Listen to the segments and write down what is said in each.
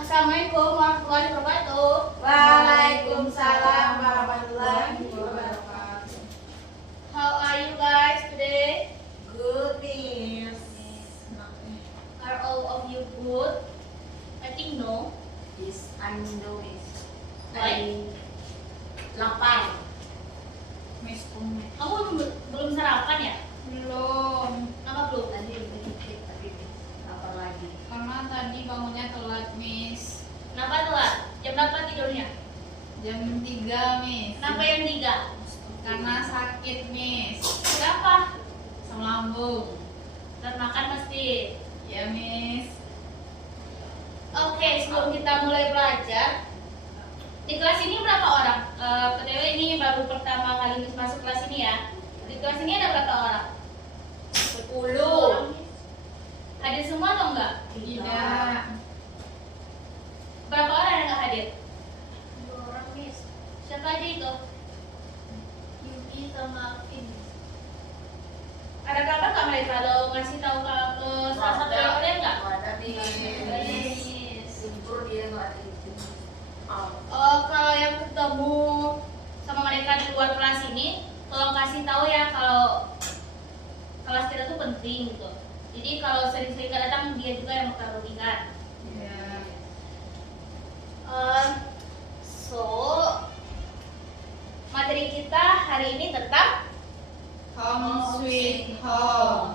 Assalamualaikum warahmatullahi wabarakatuh. Waalaikumsalam warahmatullahi wabarakatuh. How are you guys today? Good news. Are all of you good? I think no. Yes, I'm Indonesia. Why? Lapar. Miss Umi. Kamu belum sarapan ya? Belum, Kenapa belum? Tadi sedikit tapi lapar lagi. karena tadi bangunnya telat, Miss. Kenapa telat? Jam berapa tidurnya? Jam 3, Miss. Kenapa yang 3? Karena sakit, Miss. Kenapa? Asam lambung. Dan makan pasti. Ya, Miss. Oke, sebelum kita mulai belajar, di kelas ini berapa orang? PTW ini baru pertama kali masuk kelas ini ya. Di kelas ini ada berapa orang? 10. Hadir semua atau enggak? Tidak. Berapa orang yang enggak hadir? 2 orang, Miss. Siapa aja itu? Yuki sama Vin. Ada kabar nggak mereka? Ada ngasih tahu ke salah satu dari kalian nggak? Ada di Yes. Simpur dia nggak ada itu. Kalau yang ketemu sama mereka di luar kelas ini, tolong kasih tahu ya kalau kelas kita tuh penting gitu. Jadi kalau sering-sering nggak datang, dia juga yang bakal rugikan. Ya. So, materi kita hari ini tentang Home sweet home.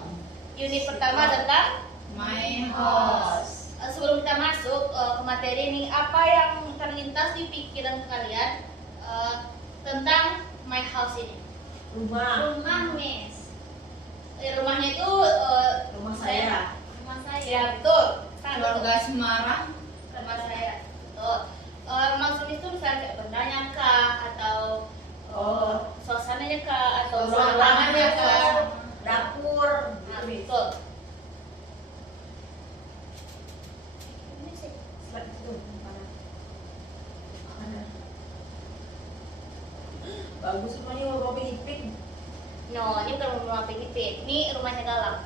unit pertama tentang My house. sebelum kita masuk ke materi ini, apa yang terlintas di pikiran kalian tentang my house ini? Rumah. Rumah, Miss. Rumahnya itu Rumah saya. Rumah saya. Ya, betul. Keluarga Semarang. Rumah saya. Betul. Maksud itu misalnya kayak bendanya kah, atau suasananya kah, atau ruangannya kah? Dapur. Nah, betul. Bagus semuanya rumah Filipin. No, ini bukan rumah Pinipin. Ini rumahnya Galang.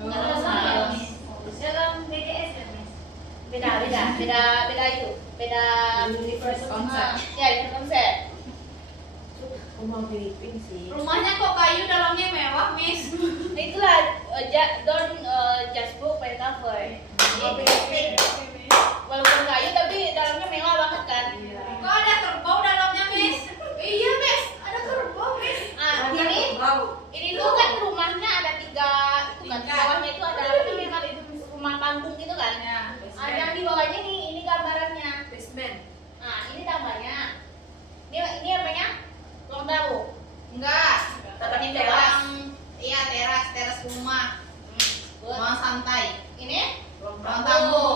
Oh, sama. Miss. Dalam BTS ya, Miss? Beda itu. Beda Universe Konsep. ya, itu konsep. Rumah Filipin sih. Rumahnya kok kayu, dalamnya mewah, Miss. Nah, itulah don't just book by cover. Rumah Filipin. Walaupun kayu tapi dalamnya mewah banget kan. Kok ada kerbau dalamnya, Miss? Iya, Miss. Ada kerbau, Miss. Ah, Ada kerbau. ini tuh kan rumahnya ada 3 itu kan. Di bawahnya itu ada rumah panggung gitu kan. Ya. Ada yang di bawahnya nih, ini gambarannya. Basement. Nah, ini tambahnya. Ini apanya? Ruang tamu. Enggak. Tapi Ini teras. ruang, iya teras rumah. Good. Ruang santai. Ini Ruang Ruang tamu. tamu.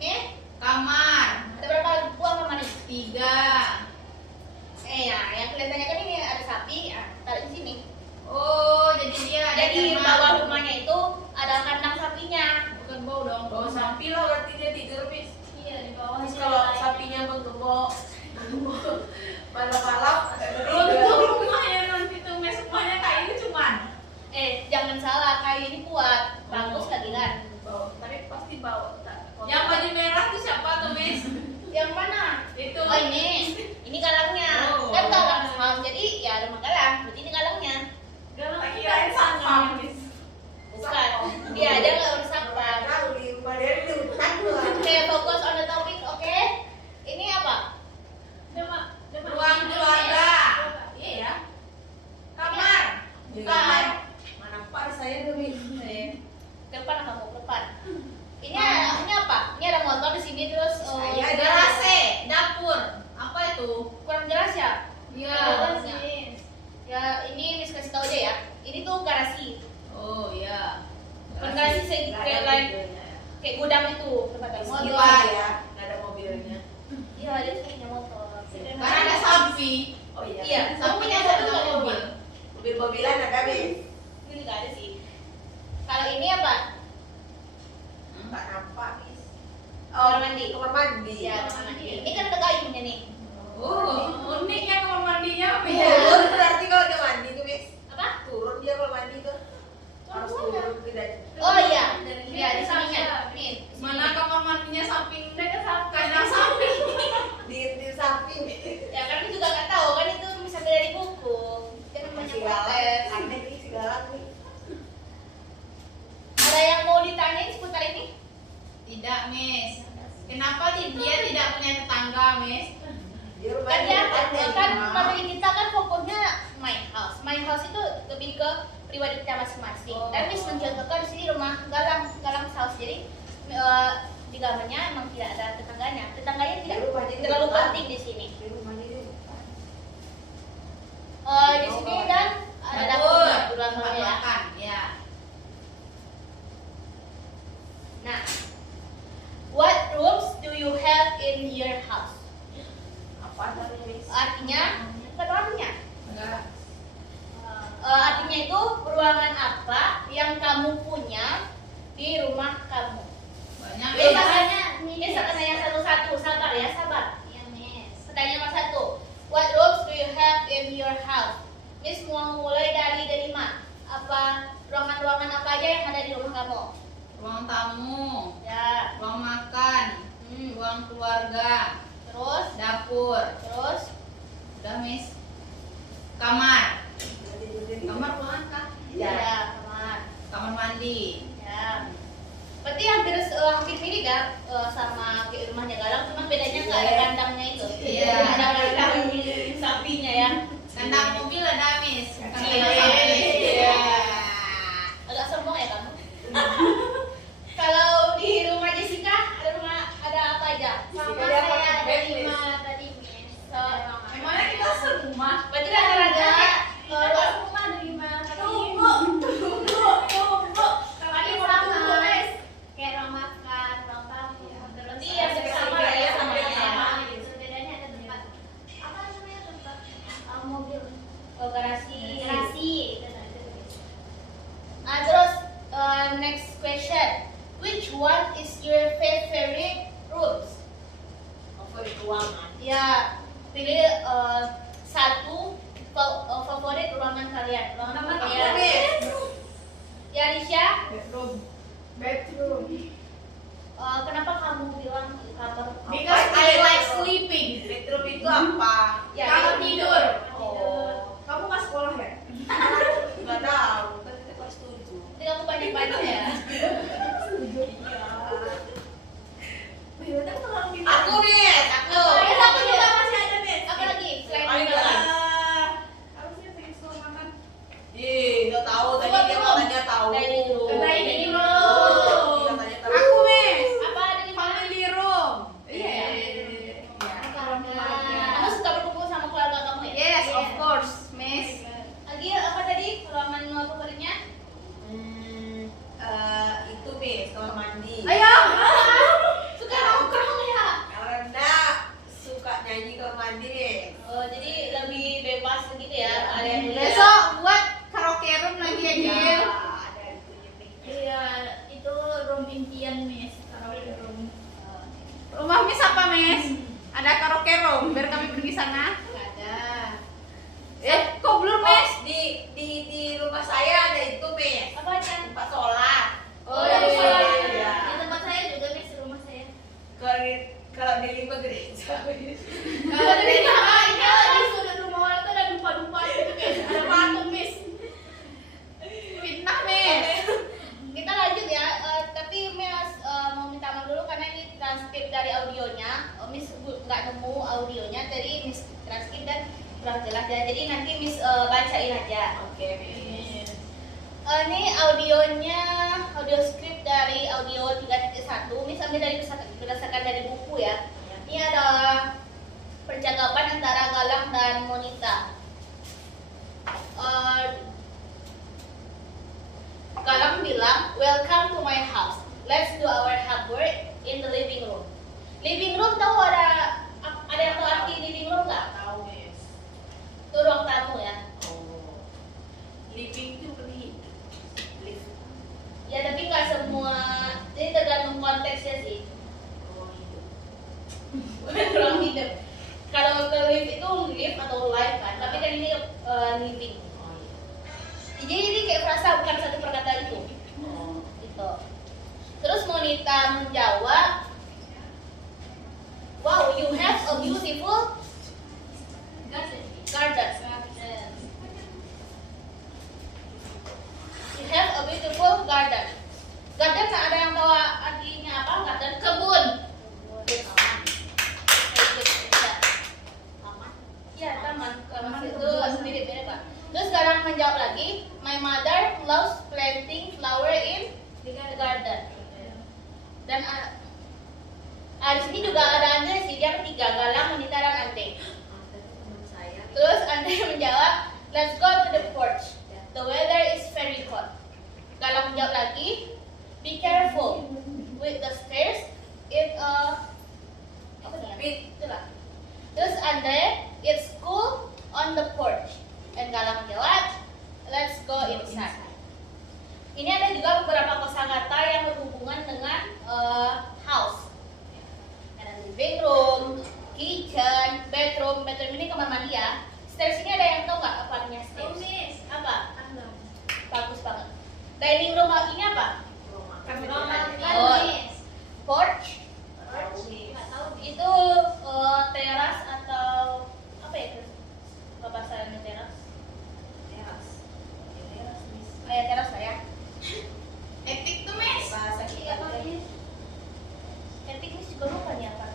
Ini Kamar. ada berapa buah kamar nih? 3. Ya, yang kelihatannya kan ini ada sapi, taruh di sini. Oh, jadi dia ada Jadi di kamar. bawah rumahnya itu ada kandang sapinya. Bukan bau dong. Bawa sapi lah berarti dia tidur, Miss. Iya, di bawah. Terus kalau sapinya menggembok malam-malam Untuk rumahnya nanti tuh mes semuanya kayu cuman. Jangan salah, kayu ini kuat, bagus nggak bilang. tapi pasti bawa Yang baju merah tuh siapa tuh, Miss? Yang mana? Itu. Oh ini galangnya. Oh. Kan galang house, jadi ya rumah galang. Berarti ini galangnya. Galang kirain satpam, Miss. Bukan, dia aja nggak urusan apa. Tahu di rumah dia di hutan tuh. Oke, fokus on the topic, oke? Ini apa? Ruang keluarga. Iya ya. Kamar. Bukan. Mana par saya tuh, Miss. Ke depan atau mau ke depan? Ini apa? Ini ada motor di sini terus. Saya Ada AC, dapur. Apa itu? Kurang jelas ya? Iya. Ya, ini Miss kasih tahu aja ya. Ini tuh garasi. Oh, iya. Bukan garasi sih, kayak gudang itu tempat motor. Gila ya, nggak ada mobilnya. Iya, dia tuh punya motor. Karena ada sapi. Oh iya. Iya, kamu Sapinya punya ada mobil nggak di mobil. rumah? Mobil-mobilan ada, Miss. Ini nggak ada sih. Kalau ini apa? Nggak nampak, Miss. Kamar mandi. Kamar mandi. Iya, kamar mandi. Ini kan ada kayunya nih. Oh, uniknya kamar mandinya, Miss. Turun berarti kalau dia mandi tuh, Miss. Apa? Turun dia kalau mandi tuh. Harus turun tidak. Oh iya, iya di sininya. Nih, di sini. Mana kamar mandinya samping punya tetangga, Miss. Di rumah Kan dia ya, ada kan lima. family kita kan fokusnya my house. My house itu lebih ke pribadi kita masing-masing. Oh. Dan Miss mencontohkan di sini rumah Galang house. Jadi di gambarnya emang tidak ada tetangganya. Tetangganya tidak Di rumah dia terlalu depan. penting di sini. Di rumah dia depan. Di sini dan ada Dapur, dapurnya di tempat belakangnya ya. makan. Ya. Nah, what rooms do you have in your house? Apa tadi, Miss? Artinya, bukan artinya. Enggak. Artinya itu ruangan apa yang kamu punya di rumah kamu? Banyak, Ini Miss. makanya ini sebenarnya satu-satu, sabar ya, sabar. Iya, Miss. Pertanyaan nomor 1. What rooms do you have in your house? Miss mau mulai dari 5. Apa ruangan-ruangan apa aja yang ada di rumah kamu? Ruang tamu, Ya. ruang makan, ruang keluarga, Terus, dapur. Udah, Miss. Kamar. Kamar ruangan kah? ya, kamar. Kamar mandi. Ya. Berarti hampir mirip kan sama kayak rumahnya Galang, cuma bedanya nggak ada kandangnya itu. Iya. Ada kandang sapinya ya. Kandang mobil ada, Miss. Kandang Iya. sapi. Iya. Agak sombong ya kamu. Kalau di rumah Jessica ada apa aja? Sama Dia saya pakai ada bed, 5 tadi, Miss. Emangnya kita semua? Berarti rata-rata Rumah ada 5 tadi. Tadi sama. Kayak ruang makan, ruang tamu, terus Iya, sama lah ya, sama ya. sama. Gitu. Bedanya ada tempat. Apa namanya tempat? Mobil. garasi. Garasi. Itu tadi, Miss. Terus next question. Which one is your favorite rooms? Favorit ruangan. Ya, pilih satu favorit ruangan kalian. Ruangan apa Aku, kalian? Miss. Ya, Risha. Bedroom. Kenapa kamu bilang kamar? Because I like sleeping. Bedroom itu apa? Ya, Kalau tidur. Oh. Kamu nggak sekolah ya? Nggak tahu. Kan kita kelas 7. Jadi kamu banyak-banyak ya. Aku, Miss. Aku. Terus aku juga masih ada, Miss. Apa lagi? Selain Ada. ruangan. Harusnya pengen sekolah makan. Ih, nggak tahu tadi Coba dia belum. katanya tahu. Dining room. Dining Dia room. katanya tahu. Aku, Miss. Apa ada di mana? Family room. Iya ya. Iya. Kamu suka berkumpul sama keluarga kamu ya? Yes, of course, Miss. Lagi apa tadi? Ruangan favoritnya? Itu, Miss, kamar mandi. Ayo. Suka nongkrong ya? Karena suka nyanyi kamar mandi, Miss. Oh, jadi lebih bebas gitu ya? Ada yang lihat. Besok buat karaoke room lagi ya, Gil. Ada itunya, Miss. Iya, itu room impian, Miss. Karaoke room. Rumah Miss apa, Miss? Ada karaoke room, biar kami pergi sana. Ada. Kok belum, Miss? Di rumah saya ada itu, Miss. Apa aja? Tempat sholat. Oh, ada sholat. Iya. Di tempat saya juga, Miss, rumah saya. Kalau di lima gereja. Kalau di Iya, di sudut rumah orang tuh ada dupa-dupa gitu, Miss. Ada patung, Miss. fitnah, Miss. Kita lanjut ya. Tapi Miss mau minta maaf dulu karena ini transkrip dari audionya. Miss nggak nemu audionya, jadi Miss transkrip dan kurang jelas ya. Jadi nanti Miss bacain aja. Oke, Miss. Ini audionya, audio script dari audio 3.1. Miss ambil dari berdasarkan dari buku ya. Ini adalah percakapan antara Galang dan Monita. Galang bilang, welcome to my house. Let's do our homework in the living room. Living room tahu ada yang tahu arti living room nggak? Tahu, Miss. Itu ruang tamu ya. Oh. Living itu beli. Live. Ya tapi nggak semua, jadi tergantung konteksnya sih. Ruang hidup. Ruang hidup. Kalau ke live itu live atau live kan, tapi kan ini living. Oh, iya. Jadi ini kayak frasa bukan satu perkataan itu. Oh. Gitu. Terus Monita menjawab, wow, you have a beautiful garden. You have a beautiful garden. Garden ada yang tahu artinya apa? Garden kebun. Dan di sini juga ada Andre sih, dia ketiga, Galang, Monita, dan Ante. Teman saya. Terus Ante menjawab, let's go to the porch. The weather is very hot. Galang menjawab lagi, be careful with the stairs. Apa nih? Itulah. Terus Andre, it's cool on the porch. Dan Galang menjawab, let's go inside. Ini ada juga beberapa kosakata yang berhubungan dengan house. Ada living room, kitchen, bedroom. Bedroom ini kamar mandi ya. Stairs ini ada yang tahu nggak apa artinya stairs? Miss. Apa? Alam. Bagus banget. Dining room ini apa? Kan, Miss. Porch. Nggak tahu, Miss. Itu teras atau apa ya? Apa bahasanya teras? Ya, teras lah ya. Etik tuh, Miss. Bahasa kita Apa, Miss? Etik ini juga lupa nih apa.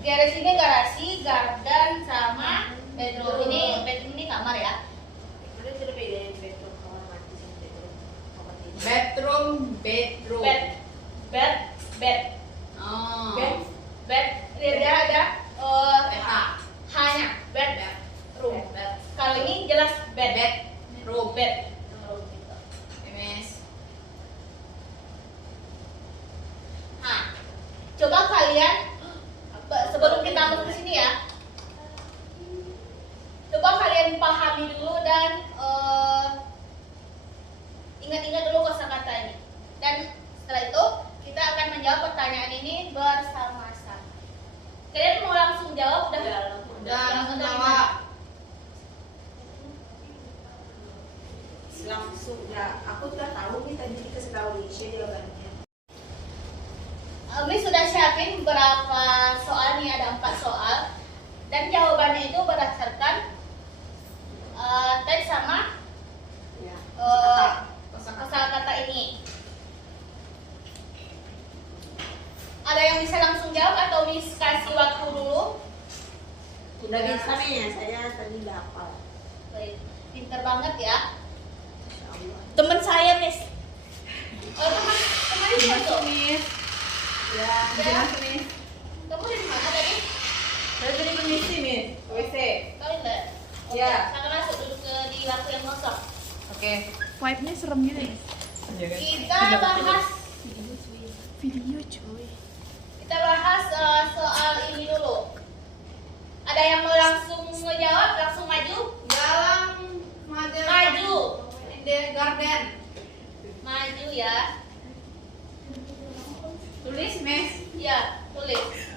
Garasi ini garasi, garden sama bedroom. Ini bedroom ini kamar ya. Udah sudah bedain bedroom kamar mandi sama bedroom kamar tidur. Bedroom. Bed. Oh. Bed. Dia ada BH. hanya bed. Room. Kalau ini jelas bed. Room. Bed. Room gitu. Miss. Nah, coba kalian sebelum kita masuk ke sini ya, coba kalian pahami dulu dan ingat-ingat dulu kosakata ini. Dan setelah itu kita akan menjawab pertanyaan ini bersama-sama. Kalian mau langsung jawab? Udah langsung jawab. Langsung ya, aku udah tahu nih tadi dikasih tahu Lisha jawabannya. Miss sudah siapin beberapa soal nih, ada 4 soal dan jawabannya itu berdasarkan teks sama Ya. kosakata ini. Ada yang bisa langsung jawab atau Miss kasih waktu dulu? Udah bisa nih ya, saya tadi udah hafal. Baik, pinter banget ya. Insya Allah. Teman saya Miss. Teman siapa tuh? Miss. Ya. Ya. Kamu dari mana tadi? Saya tadi permisi, Miss. WC. Toilet. Oke, Ya. Kita masuk dulu ke di waktu yang kosong. Oke. Vibe-nya serem gitu ya? Kita bahas Video cuy. Kita bahas soal ini dulu. Ada yang mau langsung ngejawab? Langsung maju? Galang, mother. Maju. In the garden. Maju ya. Tulis, Miss. Ya, tulis.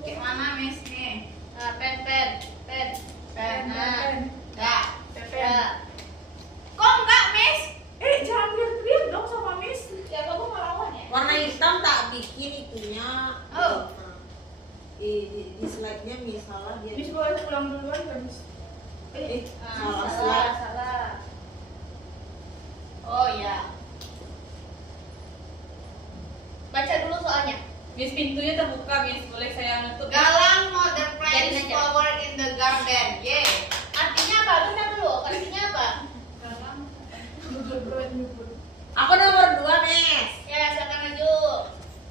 Kayak mana, Miss nih? Nah, pen. Nah, Ya. ya. Kok enggak, Miss? Jangan lihat dong sama Miss. Ya, kamu ngelawan ya? Warna hitam tak bikin itunya. Oh. Di slide-nya misalnya dia. Miss boleh pulang duluan gak Miss? Salah. Oh ya. Baca dulu soalnya. Miss, pintunya terbuka, Miss. Boleh saya nutup? Galang, mother plants Jadi aja. flower in the garden. Yeah. Artinya apa? Bentar dulu. Artinya apa? Galang. Aku nomor 2, Nes. Ya, silakan maju.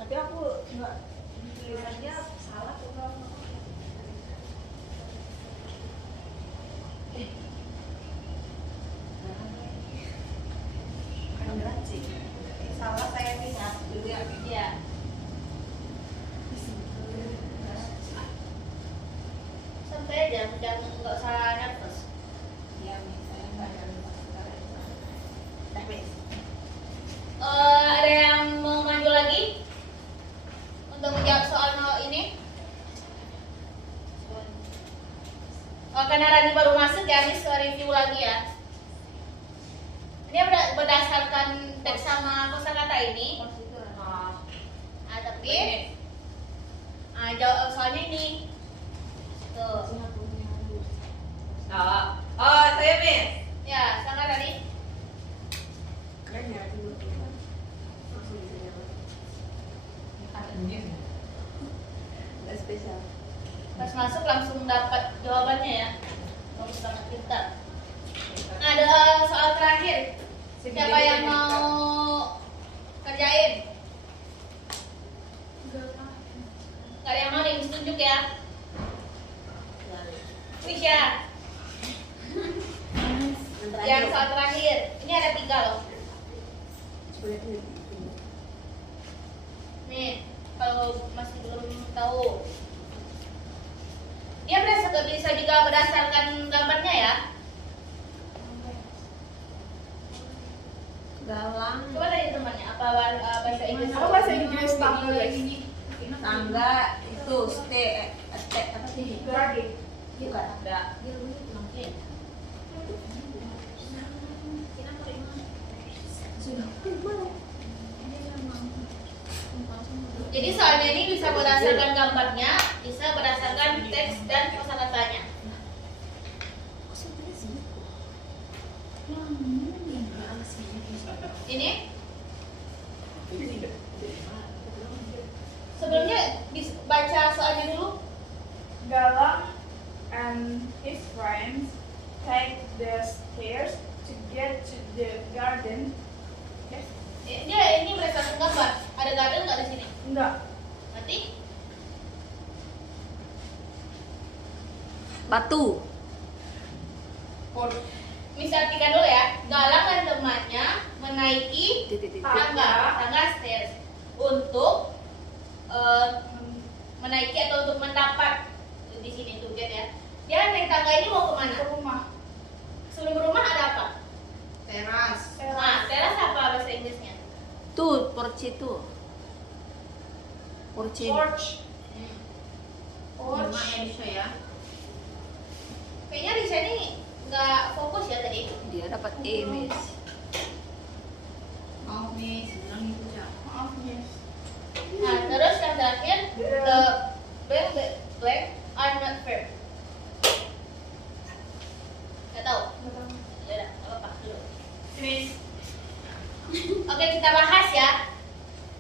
Tapi aku enggak tulisannya salah tuh kalau beneran sih. Salah saya lihat dulu ya. Ya. Santai aja, jangan nggak usah nervous. Iya, Mis. Saya enggak ada sekarang. Dah, Mis. Ada yang mau maju lagi untuk menjawab soal ini? Karena Rani baru masuk ya, Miss review lagi ya. Ini berdasarkan teks sama kosakata ini. Nah, tapi jawab soalnya ini. Tuh. Oh, saya, Miss. Ya, silakan Rani. Kan ya dulu. Langsung bisa jawab. Nggak spesial. Pas masuk langsung dapat jawabannya ya. Bagus banget, pintar. Ada soal terakhir. Siapa yang mau kerjain? Gak ada yang mau nih, tunjuk ya. Misha, yang soal terakhir. Ini ada 3 loh. Nih, kalau masih belum tahu, dia bisa juga berdasarkan gambarnya ya. Galang. Coba tanya temannya apa bahasa Inggris? Apa bahasa Inggris tangga guys? Tangga itu apa sih? Garden. Bukan. Enggak. Jadi soalnya ini bisa berdasarkan gambarnya, bisa berdasarkan teks dan kosakatanya. Ini sebelumnya baca soalnya dulu. Galang and his friends take the stairs to get to the garden. Yes? Dia ini berdasarkan gambar. Ada garden nggak di sini? Enggak. Nanti Batu. misalkan dulu ya. Galang dan temannya menaiki tangga stairs untuk menaiki atau untuk mendapat di sini tuh lihat ya. Dia naik tangga ini mau kemana? Ke rumah. Sebelum rumah ada apa? Teras. Nah, teras apa bahasa Inggrisnya? Tuh, porche tuh. Porche. Porch. Cuma Porch. Indonesia ya. Kayaknya di sini nggak fokus ya tadi. Dia dapat E, Miss. Mau Miss, bilang itu ya. Maaf, yes. Nah, terus yang terakhir the blank are not fair. Nggak tahu. Ya udah, nggak apa-apa dulu. Miss. Oke, kita bahas ya.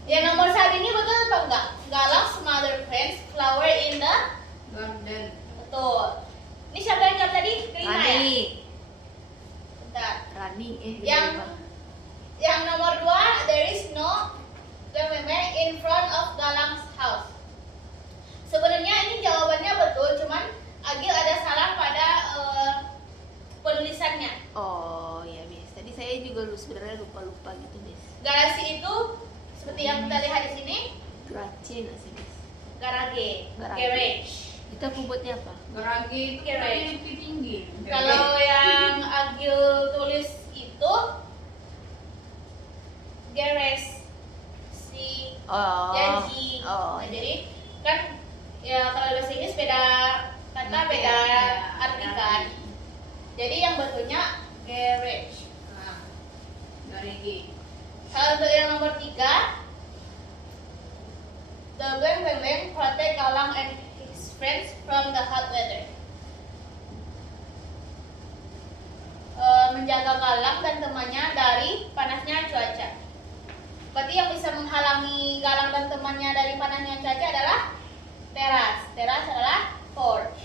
Yang nomor 1 ini betul atau enggak? Galang mother plants flower in the Garden. betul. Ini siapa yang jawab tadi? Kelima ya? Rani. Bentar. Rani Yang nomor 2, there is no blank in front of Galang's house. Sebenarnya ini jawabannya betul, cuman Agil ada salah pada penulisannya. Oh, ya, Miss. Tadi saya juga sebenarnya lupa-lupa gitu, Miss. Garasi itu seperti yang kita lihat di sini, Garage nasi, Miss. garage, Garage. garage. Kita puputnya apa? Garage itu kan Garage. yang lebih tinggi. Kalau yang Agil tulis itu garage si Oh. janji. Oh. Nah, jadi kan ya kalau bahasa Inggris beda kata, beda arti kan. Jadi yang betulnya garage. Nah, garage. Kalau untuk yang nomor 3, the blank protect Galang and his friends from the hot weather. Menjaga Galang dan temannya dari panasnya cuaca. Berarti yang bisa menghalangi Galang dan temannya dari panasnya cuaca adalah teras. Teras adalah porch.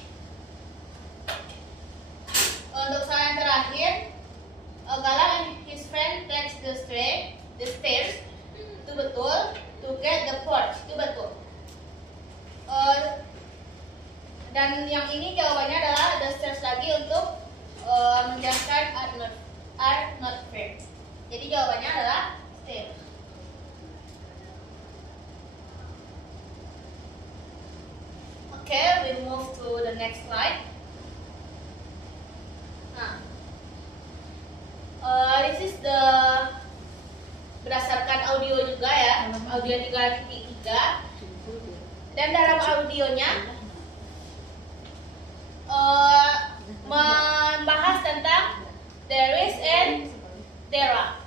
Untuk soal yang terakhir, Galang and his friend takes the stairs. Itu betul. To get the porch. Itu betul. Dan yang ini jawabannya adalah the stairs lagi untuk menjelaskan are not fair. Jadi jawabannya adalah stairs. Okay, we move to the next slide. Nah, this is the berdasarkan audio juga ya, audio 3.3. Dan dalam audionya membahas tentang there is and there are.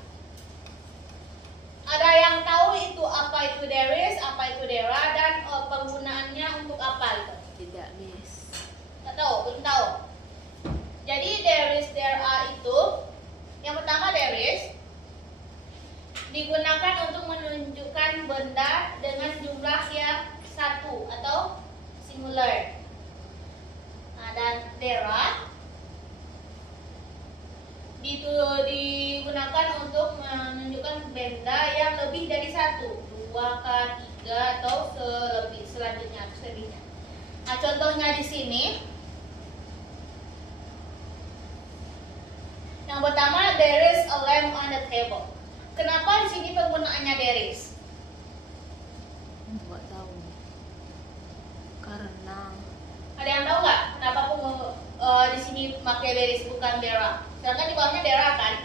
Ada yang tahu itu apa itu there is, apa itu there are, dan penggunaannya untuk apa gitu? Tidak, Miss. Nggak tahu, belum tahu. Jadi there is, there are itu, yang pertama there is digunakan untuk menunjukkan benda dengan jumlah yang satu atau singular. Nah, dan there are digunakan untuk menunjukkan benda yang lebih dari satu, 2 ke 3 atau selanjutnya atau selebihnya. Nah, contohnya di sini. Yang pertama, there is a lamp on the table. Kenapa di sini penggunaannya there is? Nggak tahu. Karena Ada yang tahu nggak kenapa di sini pakai there is bukan there are? Sedangkan di bawahnya there are kan?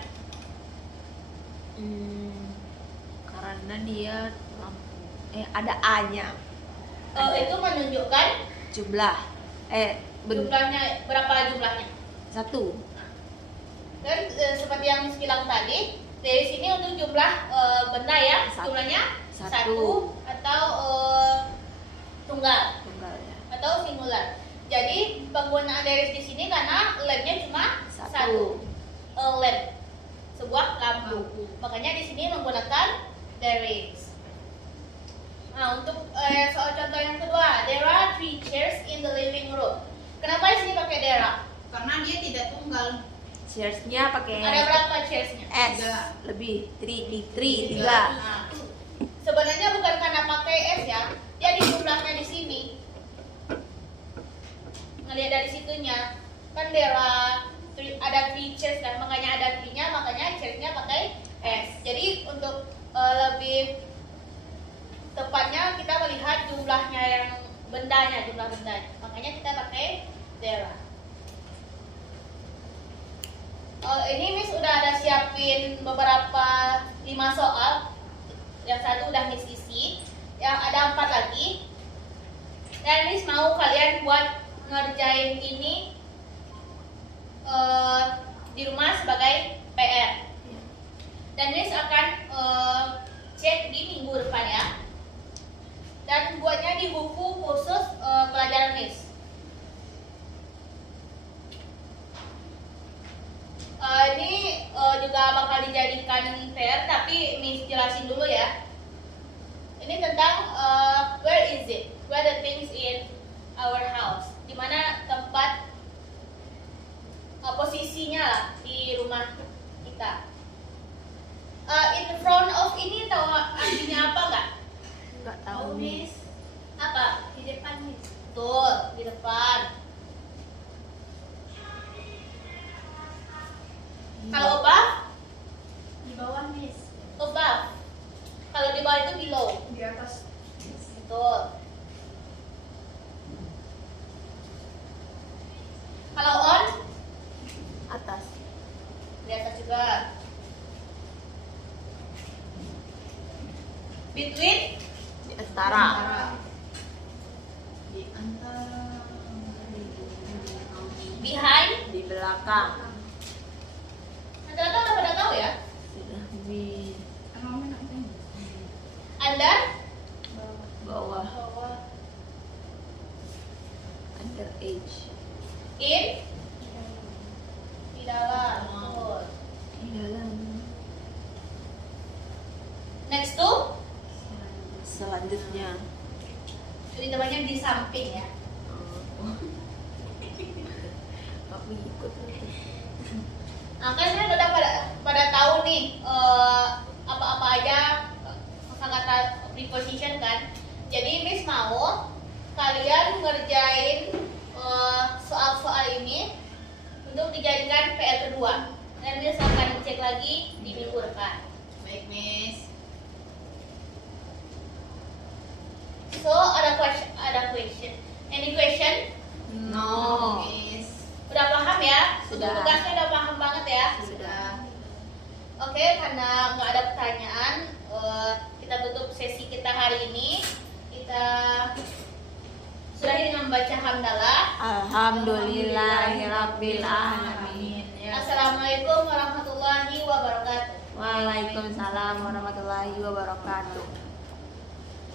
karena dia lampu. Ada A-nya. Itu menunjukkan Jumlah. jumlahnya, berapa jumlahnya. 1. Dan seperti yang Miss bilang tadi, dari sini untuk jumlah benda ya, jumlahnya Satu. 1 atau tunggal Tunggal ya. atau singular. Jadi penggunaan there is di sini karena lampnya cuma Satu. A lamp, sebuah lampu. Makanya di sini menggunakan there is. Nah, untuk soal contoh yang kedua, there are 3 chairs in the living room. Kenapa di sini pakai there are? Karena dia tidak tunggal. Chairs-nya pakai Ada berapa chairs-nya? S. Tiga. Lebih. 3. Nah, sebenarnya bukan karena pakai S ya. Jadi jumlahnya di sini. Ngelihat dari situnya, kan ada 3 chairs kan, makanya ada 3-nya, makanya chairs-nya pakai S. Jadi untuk lebih tepatnya kita melihat jumlahnya yang jumlah bendanya. Makanya kita pakai there. Ini Miss udah ada siapin beberapa 5 soal. Yang satu udah Miss isi, yang ada 4 lagi. Dan Miss mau kalian buat ngerjain ini di rumah sebagai PR. Dan Miss akan cek di minggu depan ya. Dan buatnya di buku khusus pelajaran Miss. Ini juga bakal dijadikan PR, tapi Miss jelasin dulu ya. Ini tentang where is it? Where the things in our house? Di mana tempat posisinya lah di rumah kita. In front of ini tahu artinya apa nggak? Nggak tahu. Miss. Apa? Di depan, Miss. Betul, di depan. Kalau above? Di bawah, Miss. Above. Kalau di bawah itu below. Di atas. Betul. Kalau on? Atas. Di atas juga. Between? Di antara. Di antara. Behind? Di belakang. Rata-rata udah pada tahu ya? Sudah di Under? bawah. Bawah. Under age. In? Di dalam. Betul. Di dalam. Next to? Selanjutnya. Jadi temannya di samping ya. Aku ikut. Nah, kan saya udah pada tahu nih apa-apa aja kata-kata preposition kan. Jadi Miss mau kalian ngerjain soal-soal ini untuk dijadikan PR kedua. Dan Miss akan cek lagi di minggu depan. Baik, Miss. So ada question. Any question? No. Miss. Udah paham ya? Sudah. Untuk tugasnya udah paham banget ya? Sudah. Oke, karena nggak ada pertanyaan, kita tutup sesi kita hari ini. Kita sudahi dengan membaca hamdalah. Alhamdulillahirabbil alamin. Assalamualaikum warahmatullahi wabarakatuh. Waalaikumsalam warahmatullahi wabarakatuh.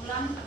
Ulang.